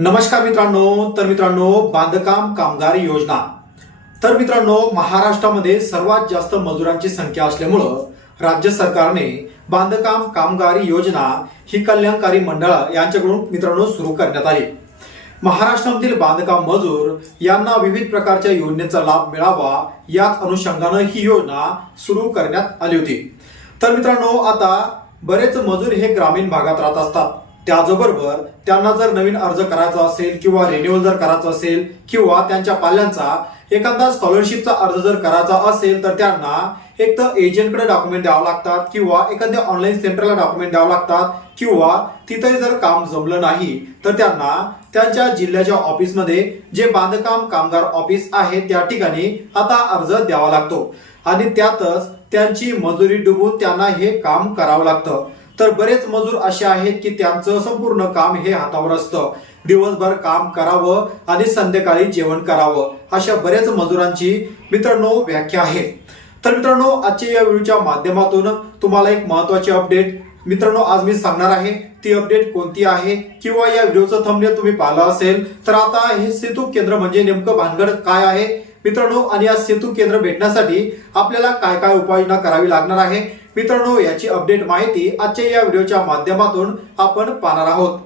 नमस्कार मित्रांनो तर मित्रांनो बांधकाम कामगार योजना. तर मित्रांनो महाराष्ट्रामध्ये सर्वात जास्त मजुरांची संख्या असल्यामुळं राज्य सरकारने बांधकाम कामगार योजना ही कल्याणकारी मंडळ यांच्याकडून मित्रांनो सुरू करण्यात आली. महाराष्ट्रामधील बांधकाम मजूर यांना विविध प्रकारच्या योजनेचा लाभ मिळावा याच अनुषंगानं ही योजना सुरू करण्यात आली होती. तर मित्रांनो आता बरेच मजूर हे ग्रामीण भागात राहत असतात. त्याचबरोबर त्यांना जर नवीन अर्ज करायचा असेल किंवा रिन्युअल जर करायचा असेल किंवा त्यांच्या पाल्यांचा एखादा स्कॉलरशिपचा अर्ज जर करायचा असेल तर त्यांना एक तर एजंटकडे डॉक्युमेंट द्यावं लागतात किंवा एखाद्या ऑनलाईन सेंटरला डॉक्युमेंट द्यावं लागतात किंवा तिथे जर काम जमलं नाही तर त्यांना त्यांच्या जिल्ह्याच्या ऑफिसमध्ये जे बांधकाम कामगार ऑफिस आहे त्या ठिकाणी आता अर्ज द्यावा लागतो. आणि त्यातच त्यांची मजुरी डुबून त्यांना हे काम करावं लागतं. तर बरेच मजूर असे आहेत की त्यांचं संपूर्ण काम हे हातावर असतं. दिवसभर काम करावं आणि संध्याकाळी जेवण करावं अशा बरेच मजुरांची मित्रांनो व्याख्या आहे. तर मित्रांनो आजच्या या व्हिडिओच्या माध्यमातून तुम्हाला एक महत्वाची अपडेट. मित्रांनो आज मी सांगणार आहे ती अपडेट कोणती आहे किंवा या व्हिडिओचं थंबनेल तुम्ही पाहिलं असेल तर आता हे सेतू केंद्र म्हणजे नेमकं भानगड काय आहे? मित्रांनो आणि या सेतू केंद्र भेटण्यासाठी आपल्याला काय काय उपाययोजना करावी लागणार आहे? मित्रांनो याची अपडेट माहिती आजच्या या व्हिडिओच्या माध्यमातून आपण पाहणार आहोत.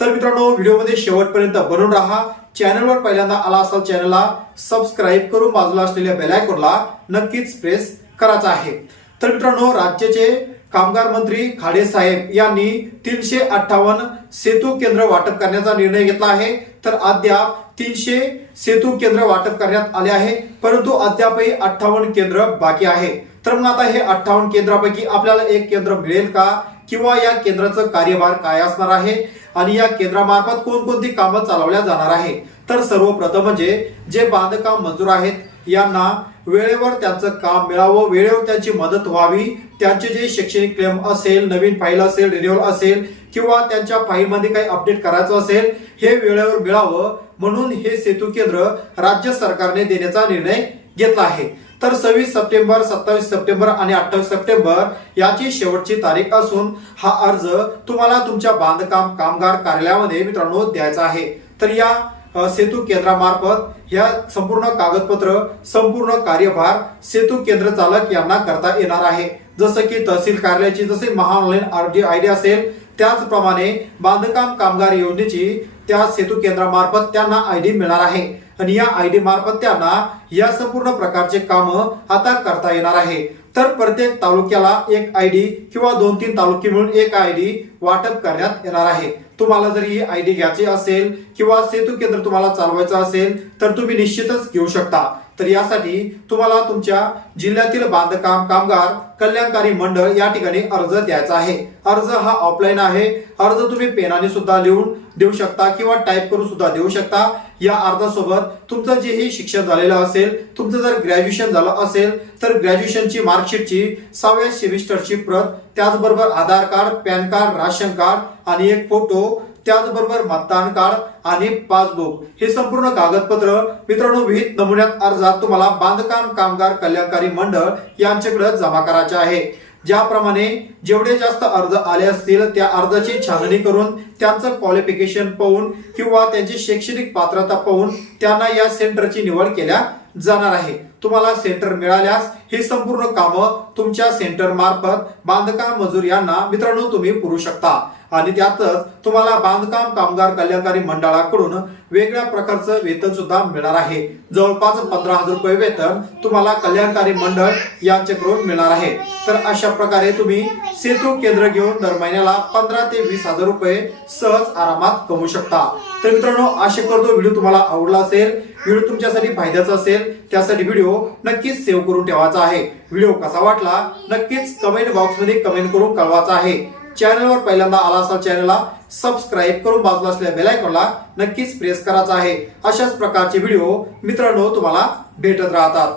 तर मित्रांनो व्हिडिओमध्ये शेवटपर्यंत बनून राहा. चॅनलवर पहिल्यांदा आला असाल चॅनलला सबस्क्राईब करून बाजूला असलेल्या बेलायकोनला नक्कीच प्रेस करायचा आहे. तर मित्रांनो राज्याचे कामगार मंत्री खाडे साहेब यांनी तीनशे अठ्ठावन्न सेतू केंद्र वाटप करण्याचा निर्णय घेतला आहे. तर अद्याप तीनशे सेतू केंद्र वाटप करण्यात आले आहे परंतु अद्यापही अठ्ठावन्न केंद्र बाकी आहे. तर मग आता हे अठ्ठावन्न केंद्रापैकी आपल्याला एक केंद्र मिळेल का? किंवा या केंद्राचं कार्यभार काय असणार आहे? आणि या केंद्रामार्फत कोणकोणती कामं चालवल्या जाणार आहे? तर सर्वप्रथम म्हणजे जे बांधकाम मजूर आहेत यांना वेळेवर त्यांचं काम मिळावं वेळेवर त्यांची मदत व्हावी त्यांचे जे शैक्षणिक क्लेम असेल नवीन फाईल असेल रिन्युअल असेल किंवा त्यांच्या फाईलमध्ये काही अपडेट करायचं असेल हे वेळेवर मिळावं. म्हणून हे सेतू केंद्र राज्य सरकारने देण्याचा निर्णय घेतला आहे. तर सव्वीस सप्टेंबर सत्तावीस सप्टेंबर आणि अठ्ठावीस सप्टेंबर याची शेवटची तारीख असून हा अर्ज तुम्हाला तुमच्या बांधकाम कामगार कार्यालयामध्ये मित्रांनो द्यायचा आहे. तर या सेतू केंद्रामार्फत या संपूर्ण कागदपत्र संपूर्ण कार्यभार सेतू केंद्र चालक यांना करता येणार आहे. जसं की तहसील कार्यालयाची जसे महा ऑनलाईन आरडी आयडी असेल त्याचप्रमाणे बांधकाम कामगार योजनेची त्या सेतू केंद्रामार्फत त्यांना आयडी मिळणार आहे. आणि या आयडी मार्फत त्यांना या संपूर्ण प्रकारचे काम आता करता येणार आहे. तर प्रत्येक तालुक्याला एक आयडी किंवा दोन तीन तालुके मिळून एक आयडी वाटप करण्यात येणार आहे. तुम्हाला जर ही आयडी घ्यायची असेल किंवा सेतू केंद्र तुम्हाला चालवायचं असेल तर तुम्ही निश्चितच घेऊ शकता. तर यासाठी तुम्हाला तुमच्या जिल्ह्यातील बांधकाम कामगार कल्याणकारी मंडळ या ठिकाणी अर्ज द्यायचा आहे. अर्ज हा ऑफलाईन आहे. अर्ज तुम्ही पेनाने सुद्धा लिहून देऊ शकता किंवा टाईप करून सुद्धा देऊ शकता. या अर्जासोबत तुमचं जे हे शिक्षण झालेलं असेल तुमचं जर ग्रॅज्युएशन झालं असेल तर ग्रॅज्युएशनची मार्कशीटची सहाव्या सेमिस्टरची प्रत त्याचबरोबर Aadhaar card PAN card ration card आणि एक फोटो त्याचबरोबर मतदान कार्ड आणि पासबुक हे संपूर्ण कागदपत्र मित्रांनो विहित नमुन्यात अर्जात तुम्हाला बांधकाम कामगार कल्याणकारी मंडळ यांच्याकडे जमा करायचे आहे. ज्याप्रमाणे जेवढे जास्त अर्ज आले असतील त्या अर्जाची छाननी करून त्यांचं क्वालिफिकेशन पाहून किंवा त्यांची शैक्षणिक पात्रता पाहून त्यांना या सेंटरची निवड केल्या जाणार आहे. तुम्हाला सेंटर मिळाल्यास ही संपूर्ण कामं तुमच्या सेंटर मार्फत बांधकाम मजूर यांना मित्रांनो तुम्ही पुरू शकता. आणि त्यातच तुम्हाला बांधकाम कामगार कल्याणकारी मंडळाकडून वेगळ्या प्रकारचं वेतन सुद्धा मिळणार आहे. जवळपास पंधरा हजार रुपये वेतन तुम्हाला कल्याणकारी मंडळ यांच्याकडून मिळणार आहे. तर अशा प्रकारे तुम्ही सेतू केंद्र घेऊन दर महिन्याला पंधरा ते वीस हजार रुपये सहज आरामात कमवू शकता. तर मित्रांनो आशा करतो व्हिडिओ तुम्हाला आवडला असेल व्हिडिओ तुमच्यासाठी फायद्याचा असेल त्यासाठी व्हिडिओ नक्कीच सेव्ह करून ठेवायचा आहे. व्हिडिओ कसा वाटला नक्कीच कमेंट बॉक्समध्ये कमेंट करून कळवायचा आहे. चॅनलवर पहिल्यांदा आला असाल चॅनलला सबस्क्राईब करून बाजूला असलेल्या बेलायकॉनला नक्कीच प्रेस करायचा आहे. अशाच प्रकारचे व्हिडिओ मित्रांनो तुम्हाला भेटत राहतात.